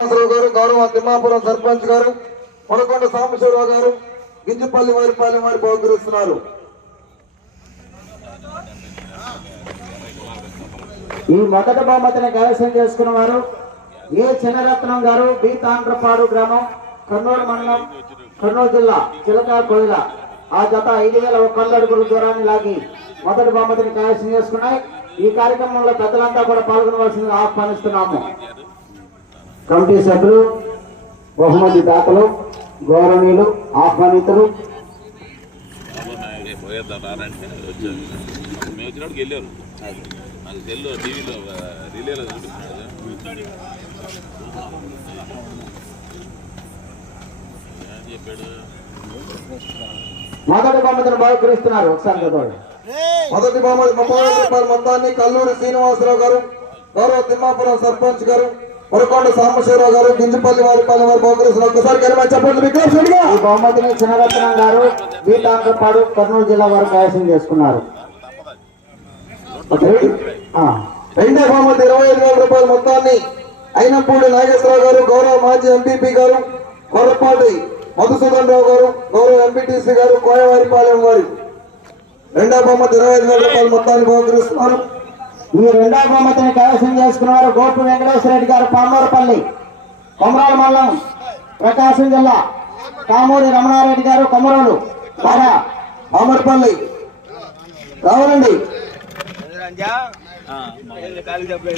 శ్రీనివాసరావు గారు గౌరవ తిమ్మాపురం సర్పంచ్ గారు కొనకొండ సాంబశివరావు గారు గింజపల్లి వారిపాలెం వారి బహుకరిస్తున్నారు ఈ మొదటి బహుమతిని కైవసం చేసుకున్న వారు ఏ చిన్నరత్నం గారు బి తాండ్రపాడు గ్రామం కర్నూలు మండలం కర్నూలు జిల్లా చిలక కోయిల. ఆ జత ఐదు వేల ఒక అడుగుల దూరాన్ని లాగి మొదటి బహుమతిని కైవసం చేసుకున్నాయి. ఈ కార్యక్రమంలో పెద్దలంతా కూడా పాల్గొనవలసిందిగా ఆహ్వానిస్తున్నాము. కమిటీ సభ్యులు బహుమతి దాతలు గౌరవనీయులు ఆహ్వానితులు. మొదటి బహుమతిని బహుకరిస్తున్నారు. ఒకసారి చదవండి. మొదటి బహుమతి ముప్పై వేల రూపాయల మొత్తాన్ని కల్లూరి శ్రీనివాసరావు గారు గౌరవ తిమ్మాపురం సర్పంచ్ గారు కొరకొండ సాంబశివరావు గారు గింజపల్లి వారిపాలెం వారి బహుకరిస్తున్నారు ఒక్కసారి కలిసి చెప్పండి గట్టిగా. ఈ బహుమతిని చిన్నరత్నం గారు తాండ్రపాడు కర్నూలు జిల్లా వారు కైవసం చేసుకున్నారు. రెండో బహుమతి ఇరవై ఐదు వేల రూపాయల మొత్తాన్ని అయినపూడి నాగేశ్వరరావు గారు గౌరవ మాజీ ఎంపీపీ గారు కొరపాటి మధుసూదన్ రావు గారు గౌరవ ఎంపీటీసీ గారు కోయవారిపాలెం వారి రెండో బహుమతి ఇరవై ఐదు వేల రూపాయల మొత్తాన్ని బహుకరిస్తున్నారు ఈ రెండో బహుమతిని కైవసం చేసుకున్నారు గోపు వెంకటేశ్వర రెడ్డి గారు పామూరపల్లి కొమరాల మండలం ప్రకాశం జిల్లా కామూరి రమణారెడ్డి గారు కొమరోలు బాగా అమర్పల్లి రావాలండి.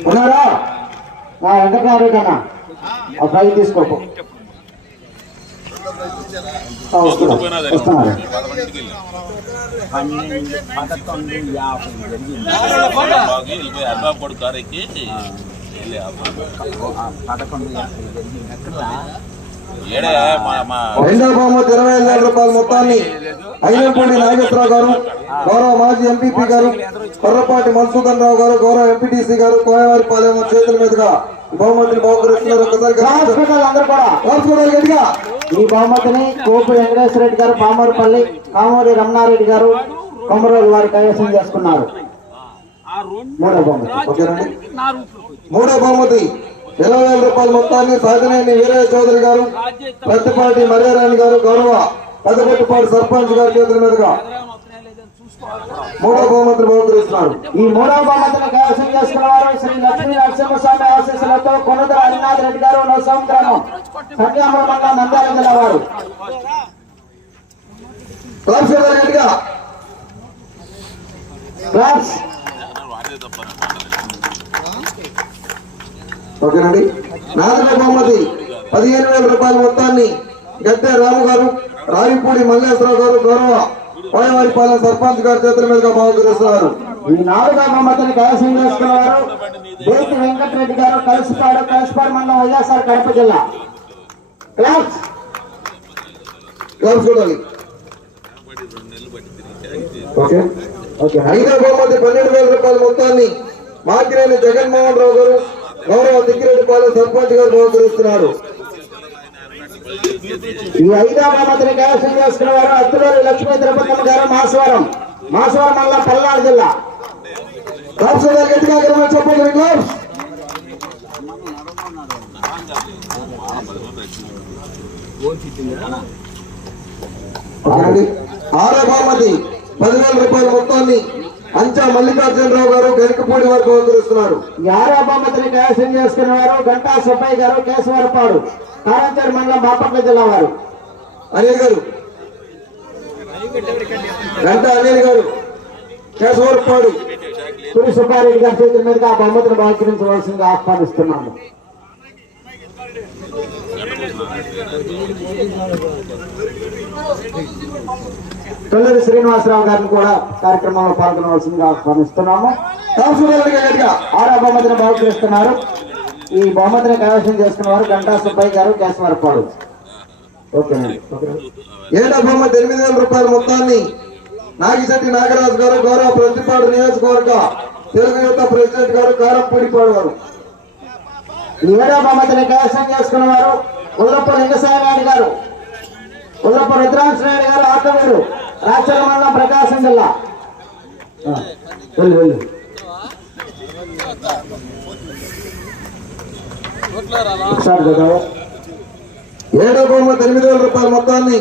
ఉన్నారా? నా వెంకటరామరెడ్డి అన్న. ఒక తీసుకోకు కారు ఎక్కి రెండో బహుమతి ఇరవై ఐదు వేల రూపాయల మొత్తాన్ని అయినపూడి నాగేశ్వరరావు గారు గౌరవ మాజీ ఎంపీపీ గారు కొర్రపాటి మధుసూదన్ రావు గారు గౌరవ ఎంపీటీసీ గారు కోయవారిపాలెం వారి చేతుల మీదుగా బహుమతిని బహుకరిస్తున్నారు. ఒకసారి గట్టిగా. ఈ బహుమతిని కోపు వెంకటేశ్వర రెడ్డి గారు పామూరుపల్లి కామూరి రమణారెడ్డి గారు కొమరోలు వారు కైవసం చేసుకున్నారు. మూడో బహుమతి. మూడో బహుమతి. ఇరవై వేల రూపాయల మొత్తాన్ని సాధనేని వీరయ్య చౌదరి గారు ప్రతిపాటి మర్యారాణి గారు గౌరవ పెద్దపెట్టుపాటి సర్పంచ్ గారి చేతుల మీదుగా మూడో బహుమతిని బహుకరిస్తున్నారు ఈ మూడో బహుమతిని కైవసం చేసుకున్న వారు శ్రీ లక్ష్మీ నరసింహస్వామి ఆశీస్సులతో కొనుదల హరినాథ్ రెడ్డి గారు నరసం గ్రామం సంఖ్యామూల మండలం నంద్యాల జిల్లా వారు. ఓకేనండి. నాదన బహుమతి పదిహేను వేల రూపాయల మొత్తాన్ని గద్దె రాము గారు రావిపూడి మల్లేశ్వరరావు గారు గౌరవ కోయవారిపాలెం సర్పంచ్ గారి చేతుల మీదుగా బహుకరిస్తున్నారు ఈ నాలుగో బహుమతిని కైవసం చేసుకున్నారు బేతి వెంకటరెడ్డి గారు కలిసిపాడు కలిసిపాడు మండలం వైఎస్ఆర్ కడప జిల్లా. క్లాప్స్ క్లాప్స్ కొట్టాలి. ఐదో బహుమతి పన్నెండు వేల రూపాయల మొత్తాన్ని మాకిరేని జగన్మోహన్ రావు గారు గౌరవ దిక్కిరెడ్డిపాలెం సర్పంచ్ గారు బహుకరిస్తున్నారు ఈ ఐదో బహుమతిని కైవసం చేసుకున్న వారు అత్తులూరి లక్ష్మీ తిరుపతమ్మ గారు మాసవరం. మాసవరం మండలం పల్నాడు జిల్లా. క్లాప్స్ గట్టిగా గర్వంగా చెప్పండి ఆరో బహుమతి పదివేల రూపాయల మొత్తాన్ని అంచా మల్లికార్జునరావు గారు గరికపూడి వారు బహుకరిస్తున్నారు ఈ ఆరో బహుమతిని కైవసం చేసుకున్న వారు గంటా సుబ్బయ్య గారు కేశవరపాడు కారంచేరు మండలం బాపట్ల జిల్లా వారు. అనిల్ గారు. గంట అనిల్ గారు. కేశవరపాడు. సుబ్బారెడ్డి గారి చేతుల మీదుగా ఆ బహుమతిని బహుకరించవలసిందిగా ఆహ్వానిస్తున్నాము. కల్లూరి శ్రీనివాసరావు గారిని కూడా కార్యక్రమంలో పాల్గొనవలసిందిగా ఆహ్వానిస్తున్నాము. క్లాప్స్ ఆరా బహుమతిని బహుకరిస్తున్నారు ఈ బహుమతిని కైవసం చేసుకున్న వారు గంటా సుబ్బయ్య గారు కేశవరపాడు ఓకేనండి ఓకేనండి. బహుమతి ఎనిమిది వేల రూపాయల మొత్తాన్ని నాగిశెట్టి నాగరాజు గారు గౌరవ ప్రతిపాడు నియోజకవర్గ తెలుగు యువత ప్రెసిడెంట్ గారు కారంపూడిపాడు గారు. ఏడో బహుమతిని కైవసం చేసుకున్న వారు ఉల్లప్ప లింగసాయి నాయుడు గారు ఉల్లప్ప రుద్రాంశ నాయుడు గారు ఆకవీరు రాచల మండలం ప్రకాశం జిల్లా. ఆ, వెళ్ళు వెళ్ళు. ఏడో బహుమతి ఎనిమిది వేల రూపాయల మొత్తాన్ని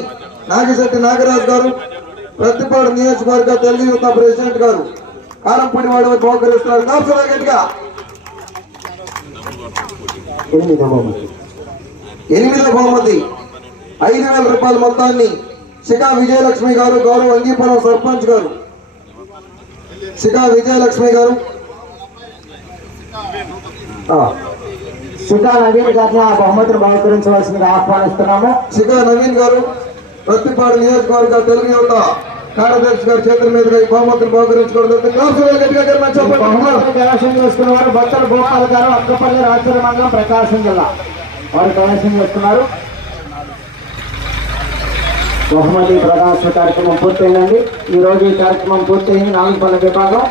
నాగిశెట్టి నాగరాజు గారు ప్రతిపాడు నియోజకవర్గ తెలుగు యువత ప్రెసిడెంట్ గారు కారంపూడి వాడు బహుకరిస్తున్నారు. కాపుసరా ఎనిమిదవ బహుమతి. ఎనిమిదో బహుమతి. ఐదు వేల రూపాయల మొత్తాన్ని శిఖా విజయలక్ష్మి గారు గౌరవ అంగీపురం సర్పంచ్ గారు. శిఖా విజయలక్ష్మి గారు. సుధా నవీన్ గారిని ఆ బహుమతిని బహుకరించవలసిందిగా ఆహ్వానిస్తున్నాము. శిఖా నవీన్ గారు ప్రతిపాడు నియోజకవర్గ తెలుగు యువత. కార్యదర్శి గారి చేతుల మీదుగా ఈ బహుమతిని బహుకరించుకోవడం జరుగుతుంది. కైవసం చేసుకున్న వారు భక్తుల గోపాల్ గారు అక్కపల్లి రాజకీయ మండలం ప్రకాశం జిల్లా. వారు కైవసం చేస్తున్నారు బహుమతి ప్రకాశ కార్యక్రమం పూర్తయిందండి. ఈ రోజు ఈ కార్యక్రమం పూర్తయింది నాలుగు పనుల విభాగం.